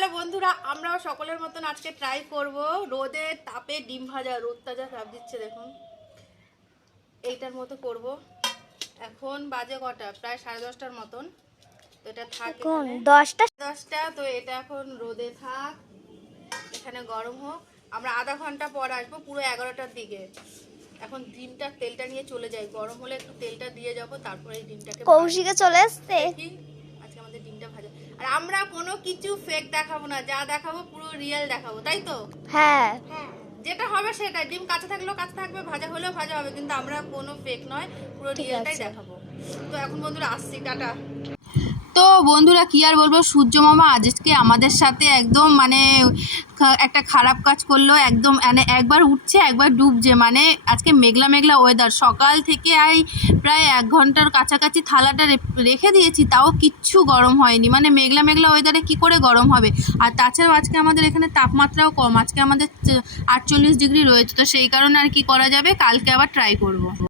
চলো বন্ধুরা, আমরাও সকলের মতন আজকে ট্রাই করব রোদে তাপে ডিম ভাজা। রোদটা যা তাপ দিচ্ছে দেখুন, এইটার মতো করব। এখন বাজে কটা? প্রায় 10:30টার মতন। তো এটা থাক, 10টা। তো এটা এখন রোদে থাক, এখানে গরম হোক। আমরা আধা ঘন্টা পর আসবো, পুরো 11টার দিকে। এখন ডিমটা তেলটা নিয়ে চলে যাই, গরম হলে একটু তেলটা দিয়ে যাবো, তারপরে এই ডিমটাকে কৌশিকে চলে আসছে। আজকে আমাদের ডিমটা ভাজা। আর আমরা কোনো কিছু ফেক দেখাবো না, যা দেখাবো পুরো রিয়েল দেখাবো, তাই তো? হ্যাঁ, যেটা হবে সেটাই। ডিম কাঁচা থাকলেও কাঁচা থাকবে, ভাজা হলেও ভাজা হবে, কিন্তু আমরা কোনো ফেক নয়, পুরো রিয়েলটাই দেখাবো। তো এখন বন্ধুরা আসছি, টাটা। তো বন্ধুরা কি আর বলবো, সূর্য মামা আজকে আমাদের সাথে একদম মানে একটা খারাপ কাজ করলো। একদম মানে একবার উঠছে একবার ডুবছে, মানে আজকে মেঘলা মেঘলা ওয়েদার। সকাল থেকে প্রায় 1 ঘন্টার কাছাকাছি থালাটা রেখে দিয়েছি, তাও কিচ্ছু গরম হয়নি। মানে মেঘলা মেঘলা ওয়েদারে কি করে গরম হবে? আর তাছাড়াও আজকে আমাদের এখানে তাপমাত্রাও কম, আজকে আমাদের 48 ডিগ্রি রয়েছে। তো সেই কারণে আর কি করা যাবে, কালকে আবার ট্রাই করব।